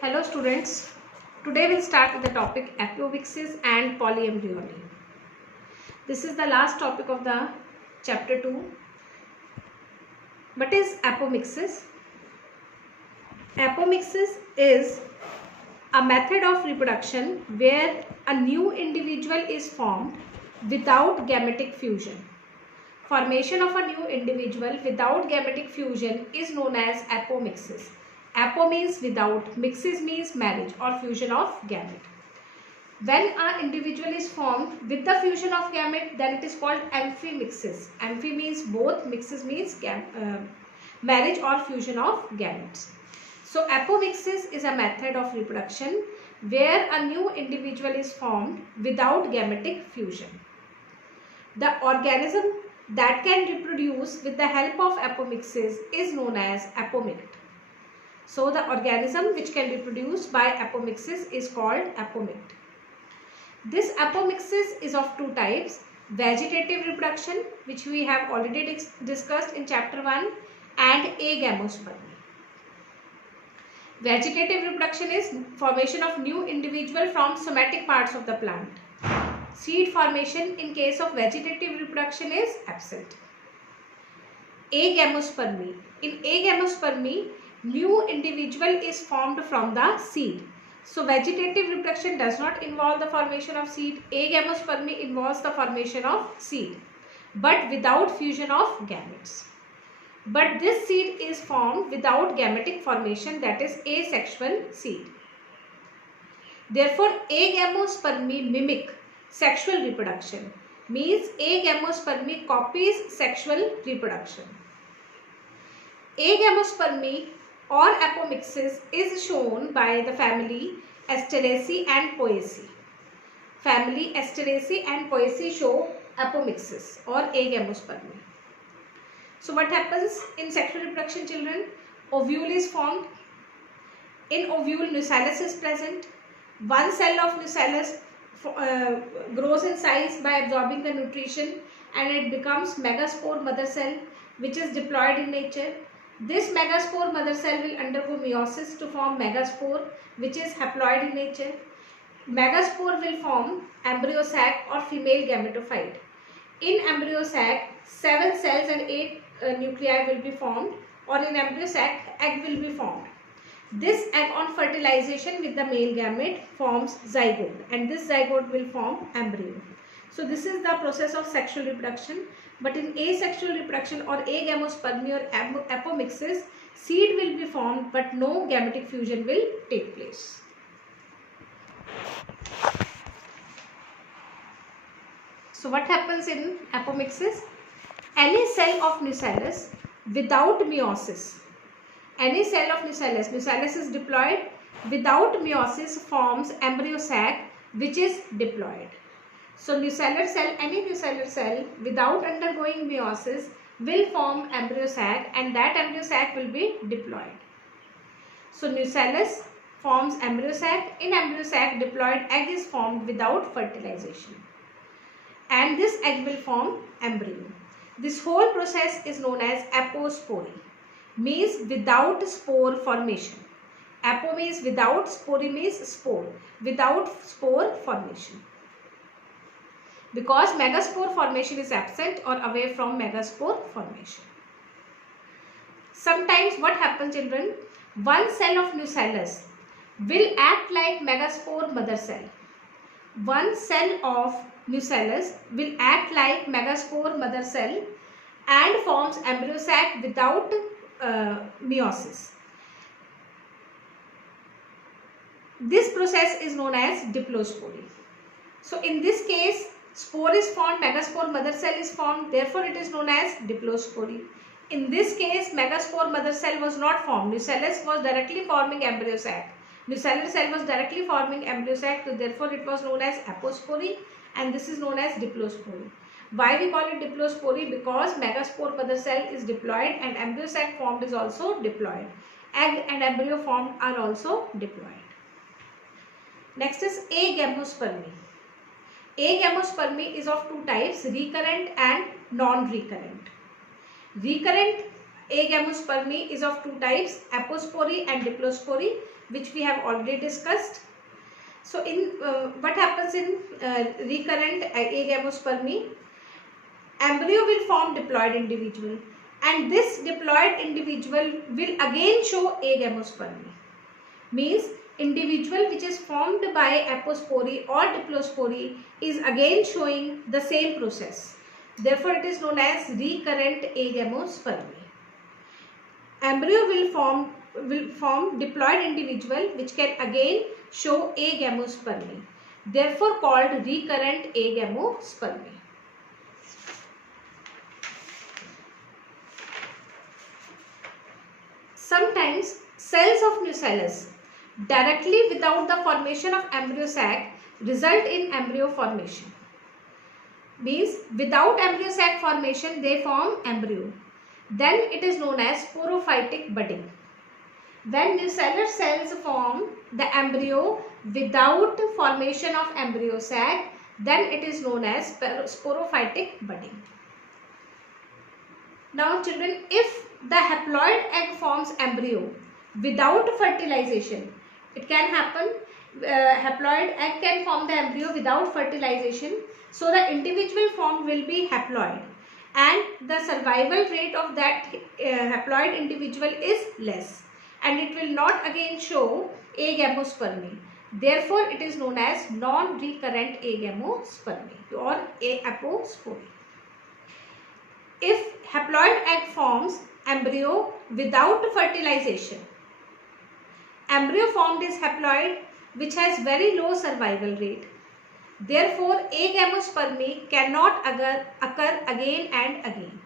Hello students, today we'll start with the topic apomixis and polyembryony. This is the last topic of the chapter 2. What is apomixis? Apomixis is a method of reproduction where a new individual is formed without gametic fusion. Formation of a new individual without gametic fusion is known as apomixis. Apo means without, mixis means marriage or fusion of gamete. When an individual is formed with the fusion of gamete, then it is called amphimixis. Amphi means both, mixis means marriage or fusion of gametes. So apomixis is a method of reproduction where a new individual is formed without gametic fusion. The organism that can reproduce with the help of apomixis is known as apomix. So the organism which can reproduce by apomixis is called apomix. This apomixis is of two types: vegetative reproduction, which we have already discussed in chapter 1, and agamospermy. Vegetative reproduction is formation of new individual from somatic parts of the plant. Seed formation in case of vegetative reproduction is absent. Agamospermy. In agamospermy, new individual is formed from the seed. So vegetative reproduction does not involve the formation of seed. Agamospermy involves the formation of seed, but without fusion of gametes. But this seed is formed without gametic formation, that is asexual seed. Therefore, agamospermy mimic sexual reproduction, means agamospermy copies sexual reproduction. Agamospermy or apomixis is shown by the family Asteraceae and Poaceae. Family Asteraceae and Poaceae show apomixis or agamospermy. So what happens in sexual reproduction, children? Ovule is formed. In ovule, nucellus is present. One cell of nucellus grows in size by absorbing the nutrition, and it becomes megaspore mother cell, which is diploid in nature. This megaspore mother cell will undergo meiosis to form megaspore, which is haploid in nature. Megaspore will form embryo sac or female gametophyte. In embryo sac, 7 cells and 8 nuclei will be formed, or in embryo sac, egg will be formed. This egg on fertilization with the male gamete forms zygote, and this zygote will form embryo. So this is the process of sexual reproduction. But in asexual reproduction or agamospermy or apomixis, seed will be formed but no gametic fusion will take place. So what happens in apomixis? Any cell of nucellus without meiosis, any cell of nucellus is diploid, without meiosis forms embryo sac, which is diploid. So nucellar cell, any nucellar cell without undergoing meiosis will form embryo sac, and that embryo sac will be diploid. So nucellus forms embryo sac. In embryo sac, diploid egg is formed without fertilization, and this egg will form embryo. This whole process is known as apospory, means without spore formation. Apo means without, spory means spore, without spore formation. Because megaspore formation is absent or away from megaspore formation. Sometimes what happens, children? One cell of nucellus will act like megaspore mother cell. One cell of nucellus will act like megaspore mother cell and forms embryo sac without meiosis. This process is known as diplospory. So in this case, spore is formed, megaspore mother cell is formed, therefore it is known as diplospory. In this case, megaspore mother cell was not formed. Nucellus was directly forming embryo sac. Nucellar cell was directly forming embryo sac, so therefore it was known as apospory, and this is known as diplospory. Why we call it diplospory? Because megaspore mother cell is diploid and embryo sac formed is also diploid. Egg and embryo formed are also diploid. Next is agamospermy. Agamospermy is of two types: recurrent and non-recurrent. Recurrent agamospermy is of two types, apospory and diplospory, which we have already discussed. So in what happens in recurrent agamospermy, embryo will form diploid individual, and this diploid individual will again show agamospermy. Means individual which is formed by apospory or diplospory is again showing the same process. Therefore, it is known as recurrent agamospermy. Embryo will form diploid individual which can again show agamospermy. Therefore, called recurrent agamospermy. Sometimes cells of nucellus directly without the formation of embryo sac result in embryo formation. Means without embryo sac formation they form embryo. Then it is known as sporophytic budding. When nucellar cells form the embryo without formation of embryo sac, then it is known as sporophytic budding. Now children, if the haploid egg forms embryo without fertilization, it can happen, haploid egg can form the embryo without fertilization. So the individual formed will be haploid, and the survival rate of that haploid individual is less, and it will not again show agamospermy. Therefore, it is known as non-recurrent agamospermy or apospory. If haploid egg forms embryo without fertilization, embryo formed is haploid which has very low survival rate. Therefore, agamospermy cannot occur again and again.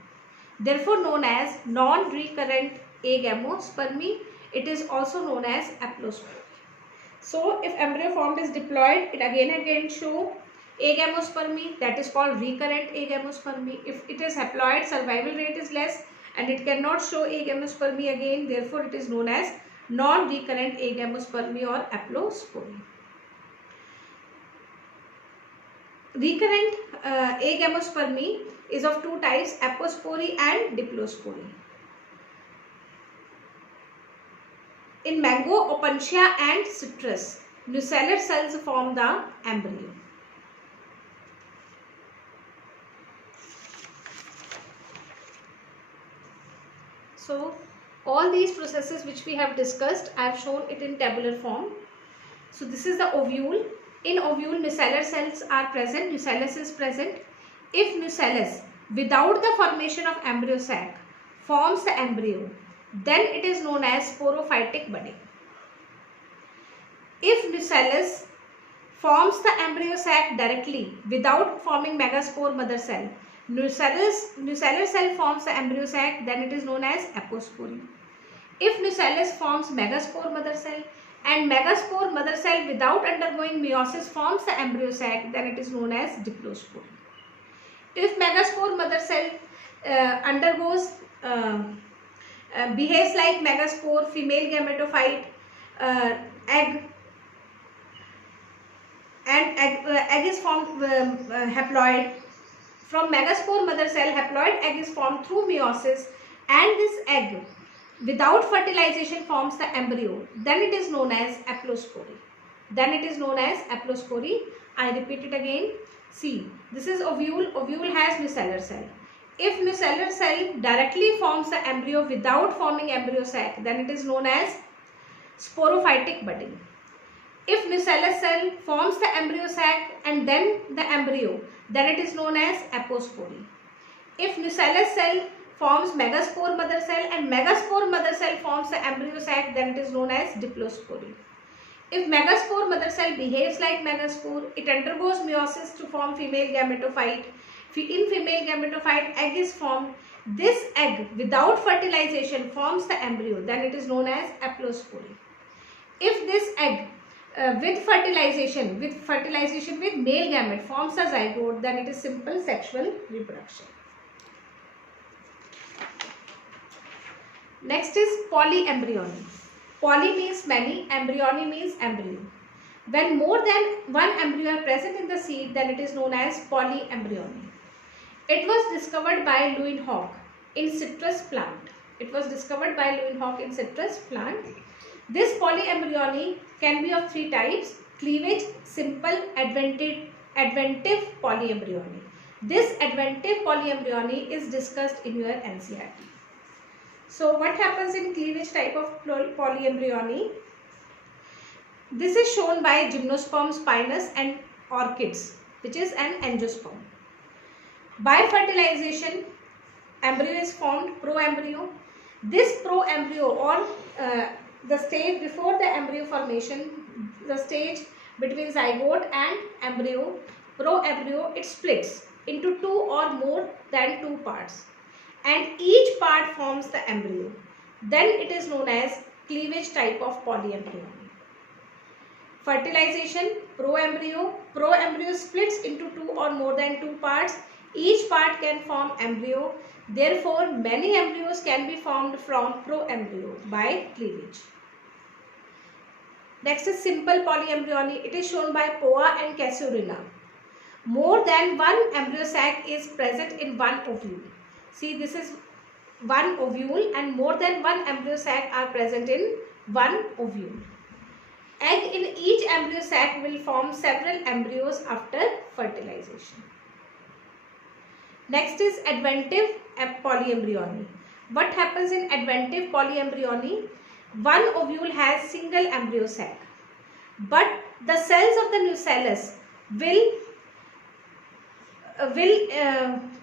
Therefore, known as non-recurrent agamospermy. It is also known as apospory. So, if embryo formed is diploid, it again show agamospermy, that is called recurrent agamospermy. If it is haploid, survival rate is less and it cannot show agamospermy again. Therefore, it is known as non-recurrent agamospermy or apospory. Recurrent agamospermy is of two types, apospory and diplospory. In mango, opuntia and citrus, nucellar cells form the embryo. So, all these processes which we have discussed, I have shown it in tabular form. So, this is the ovule. In ovule, nucellar cells are present, nucellus is present. If nucellus, without the formation of embryo sac, forms the embryo, then it is known as sporophytic budding. If nucellus forms the embryo sac directly without forming megaspore mother cell, nucellar cell forms the embryo sac, then it is known as apospory. If nucellus forms megaspore mother cell and megaspore mother cell without undergoing meiosis forms the embryo sac, then it is known as diplospory. If megaspore mother cell behaves like megaspore, female gametophyte, egg is formed haploid. From megaspore mother cell, haploid egg is formed through meiosis, and this egg without fertilization forms the embryo. Then it is known as apospory. I repeat it again. See, this is ovule. Ovule has nucellar cell. If nucellar cell directly forms the embryo without forming embryo sac, then it is known as sporophytic budding. If nucellar cell forms the embryo sac and then the embryo, then it is known as apospory. If nucellar cell forms megaspore mother cell and megaspore mother cell forms the embryo sac, then it is known as diplospory. If megaspore mother cell behaves like megaspore, it undergoes meiosis to form female gametophyte. In female gametophyte, egg is formed. This egg without fertilization forms the embryo, then it is known as apospory. If this egg with fertilization with male gamete forms a zygote, then it is simple sexual reproduction. Next is polyembryony. Poly means many, embryony means embryo. When more than one embryo are present in the seed, then it is known as polyembryony. It was discovered by Leeuwenhoek in citrus plant. It was discovered by Leeuwenhoek in citrus plant. This polyembryony can be of three types: cleavage, simple, adventive polyembryony. This adventive polyembryony is discussed in your NCERT. So what happens in cleavage type of polyembryony? This is shown by Gymnosperm spinous and orchids, which is an angiosperm. By fertilization, embryo is formed, proembryo. This proembryo, or the stage before the embryo formation, the stage between zygote and embryo, proembryo, it splits into two or more than two parts, and each part forms the embryo. Then it is known as cleavage type of polyembryony. Fertilization, proembryo splits into two or more than two parts. Each part can form embryo. Therefore, many embryos can be formed from proembryo by cleavage. Next is simple polyembryony. It is shown by Poa and Casuarina. More than one embryo sac is present in one ovule. See, this is one ovule and more than one embryo sac are present in one ovule. Egg in each embryo sac will form several embryos after fertilization. Next is adventive polyembryony. What happens in adventive polyembryony? One ovule has single embryo sac, but the cells of the nucellus will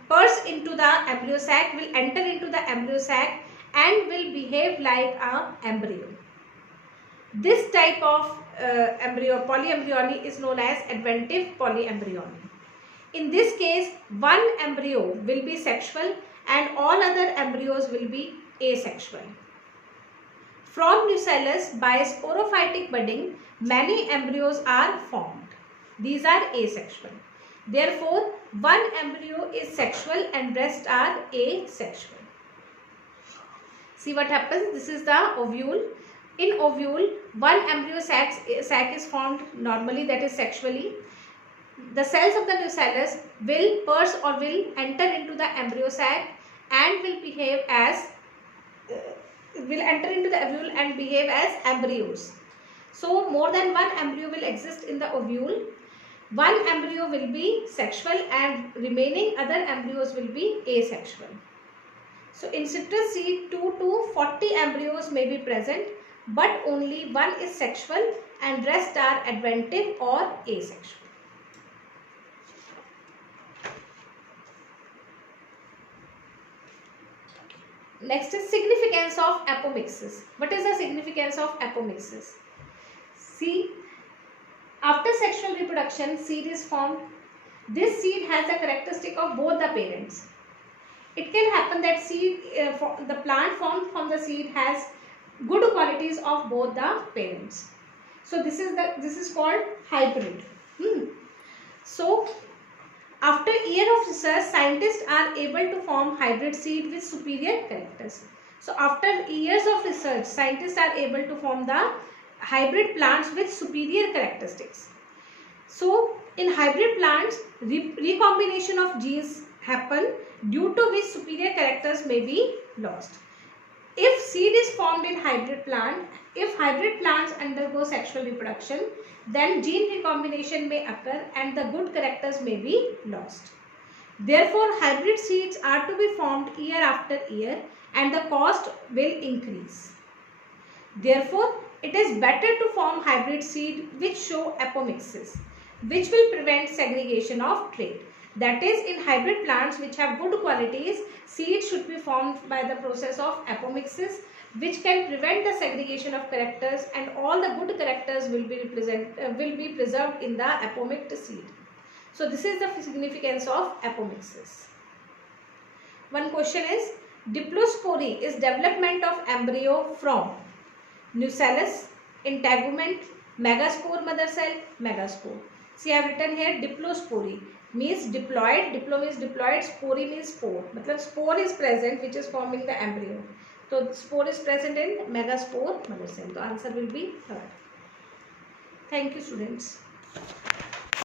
burst into the embryo sac, will enter into the embryo sac and will behave like an embryo. This type of polyembryony is known as adventive polyembryony. In this case, one embryo will be sexual and all other embryos will be asexual. From nucellus, by sporophytic budding, many embryos are formed. These are asexual. Therefore, one embryo is sexual and rest are asexual. See what happens? This is the ovule. In ovule, one embryo sac is formed normally, that is sexually. The cells of the nucellus will burst or will enter into the embryo sac and will behave as will enter into the ovule and behave as embryos. So more than one embryo will exist in the ovule. One embryo will be sexual and remaining other embryos will be asexual. So in citrus seed, 2 to 40 embryos may be present, but only one is sexual and rest are adventive or asexual. Next is significance of apomixis. What is the significance of apomixis? See, after sexual reproduction, seed is formed. This seed has a characteristic of both the parents. It can happen that the plant formed from the seed has good qualities of both the parents. So this is called hybrid. So after year of research, scientists are able to form hybrid seed with superior characters. So after years of research, scientists are able to form the hybrid plants with superior characteristics. So in hybrid plants, recombination of genes happen, due to which superior characters may be lost. If seed is formed in hybrid plant, if hybrid plants undergo sexual reproduction, then gene recombination may occur and the good characters may be lost. Therefore, hybrid seeds are to be formed year after year and the cost will increase. Therefore, it is better to form hybrid seed which show apomixis, which will prevent segregation of trait. That is, in hybrid plants which have good qualities, seeds should be formed by the process of apomixis, which can prevent the segregation of characters, and all the good characters will be preserved in the apomixed seed. So this is the significance of apomixis. One question is, diplospory is development of embryo from nucellus, integument, megaspore mother cell, megaspore. See, I have written here diplospory means diploid, diplo means diploid, spory means spore. Matlab spore is present which is forming the embryo. So spore is present in megaspore mother cell. The answer will be third. Thank you, students.